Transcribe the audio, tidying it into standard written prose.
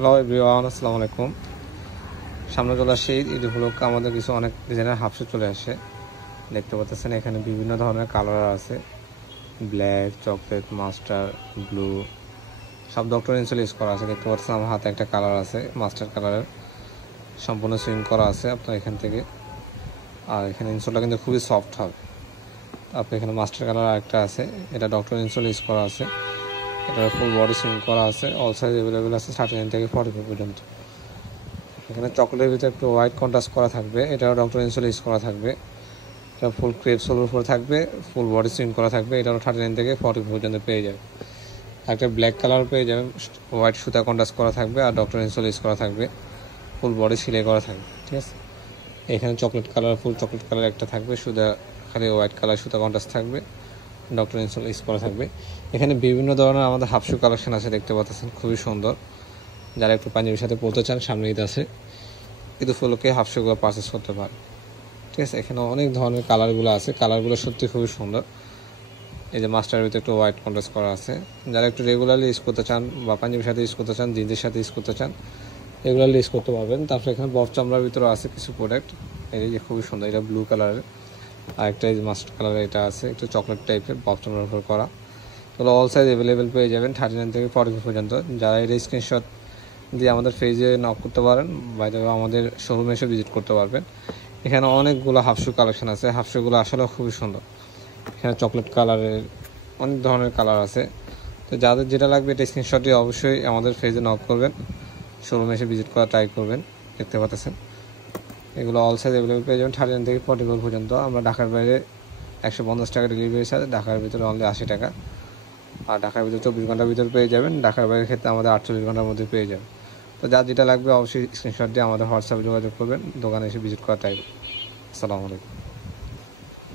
Hello everyone, আসসালামু আলাইকুম। সামনে চলে আসছে ঈদ উপলক্ষে আমাদের কিছু অনেক ডিজাইনের হাফ শু চলে আসে। দেখতে পাচ্ছেন এখানে বিভিন্ন ধরনের কালার আছে, ব্ল্যাক, চকলেট, মাস্টার, ব্লু, সব ডক্টর ইনসোল ইউজ করা আছে। দেখতে পাচ্ছেন আমার হাতে একটা কালার আছে মাস্টার কালারের, সম্পূর্ণ সুইং করা আছে আপনার এখান থেকে। আর এখানে ইনসোলটা কিন্তু খুবই সফট হবে। আপনার এখানে মাস্টার কালার আরেকটা আছে, এটা ডক্টর ইনসোল ইউজ করা আছে। এটা ফুল বডি সুইং করা আছে, অল সাইজ অ্যাভেলেবেল আছে 39 থেকে 44 পর্যন্ত। এখানে চকলেটের ভিতরে একটু হোয়াইট কন্ট্রাস্ট করা থাকবে, এটাও ডক্টর ইনসোল ইউজ করা থাকবে। এটা ফুল ক্রেপ সোলের উপরে থাকবে, ফুল বডি সুইং করা থাকবে। এটাও 39 থেকে 40 পর্যন্ত পেয়ে যাবে। একটা ব্ল্যাক কালার পেয়ে যাবেন, হোয়াইট সুতা কন্ট্রাস্ট করা থাকবে আর ডক্টর ইনসোল ইউজ করা থাকবে, ফুল বডি সিলাই করা থাকবে। ঠিক আছে, এখানে চকলেট কালার, ফুল চকলেট কালার একটা থাকবে, সুতা খালি হোয়াইট কালার সুতা কন্ট্রাস্ট থাকবে, ডক্টর ইনসোল ইউজ করা থাকবে। এখানে বিভিন্ন ধরনের আমাদের হাফ শু কালেকশন আছে, দেখতে পাচ্ছেন খুবই সুন্দর। যারা একটু পাঞ্জাবির সাথে পরতে চান, সামনে ঈদ আছে, ঈদ উপলক্ষে হাফ শুগুলো পারচেস করতে পারে। ঠিক আছে, এখানে অনেক ধরনের কালারগুলো আছে, কালারগুলো সত্যি খুবই সুন্দর। এই যে মাস্টারের ভিতরে একটু হোয়াইট কন্ট্রাস্ট করা আছে। যারা একটু রেগুলারলি ইউজ করতে চান বা পাঞ্জাবির সাথে ইউজ করতে চান, জিন্সের সাথে ইউজ করতে চান, রেগুলারলি ইউজ করতে পারবেন। তারপরে এখানে বফ চামড়ার ভিতরে আছে কিছু প্রোডাক্ট, এই যে খুবই সুন্দর, এটা ব্লু কালারের। আরেকটা এই যে মাস্টার কালারের, এটা আছে একটু চকলেট টাইপের, বফ চামড়ার উপর করা। তাহলে অল সাইজ অ্যাভেলেবেল পেয়ে যাবেন 39 থেকে 40 পর্যন্ত। যারা এটা স্ক্রিনশট দিয়ে আমাদের পেজে নক করতে পারেন, বাইরে আমাদের শোরুমে এসে ভিজিট করতে পারবেন। এখানে অনেকগুলো হাফ শু কালেকশন আছে, হাফ শুগুলো আসলে খুবই সুন্দর। এখানে চকলেট কালারের অনেক ধরনের কালার আছে। তো যাদের যেটা লাগবে এটা স্ক্রিনশট দিয়ে অবশ্যই আমাদের পেজে নক করবেন, শোরুমে এসে ভিজিট করা ট্রাই করবেন। দেখতে পাচ্ছেন এগুলো অল সাইজ অ্যাভেলেবেল পেয়ে যাবেন 39 থেকে 44 পর্যন্ত। আমরা ঢাকার বাইরে 150 টাকা ডেলিভারি চার্জ, ঢাকার ভিতরে অনলি 80 টাকা। আর ঢাকার ভিতরে 24 ঘন্টার ভিতরে পেয়ে যাবেন, ঢাকার বাইরের ক্ষেত্রে আমাদের 48 ঘন্টার মধ্যে পেয়ে যাবেন। তো যার যেটা লাগবে অবশ্যই স্ক্রিনশট দিয়ে আমাদের হোয়াটসঅ্যাপে যোগাযোগ করবেন, দোকানে এসে ভিজিট করা ট্রাই করবেন। আসসালামু আলাইকুম।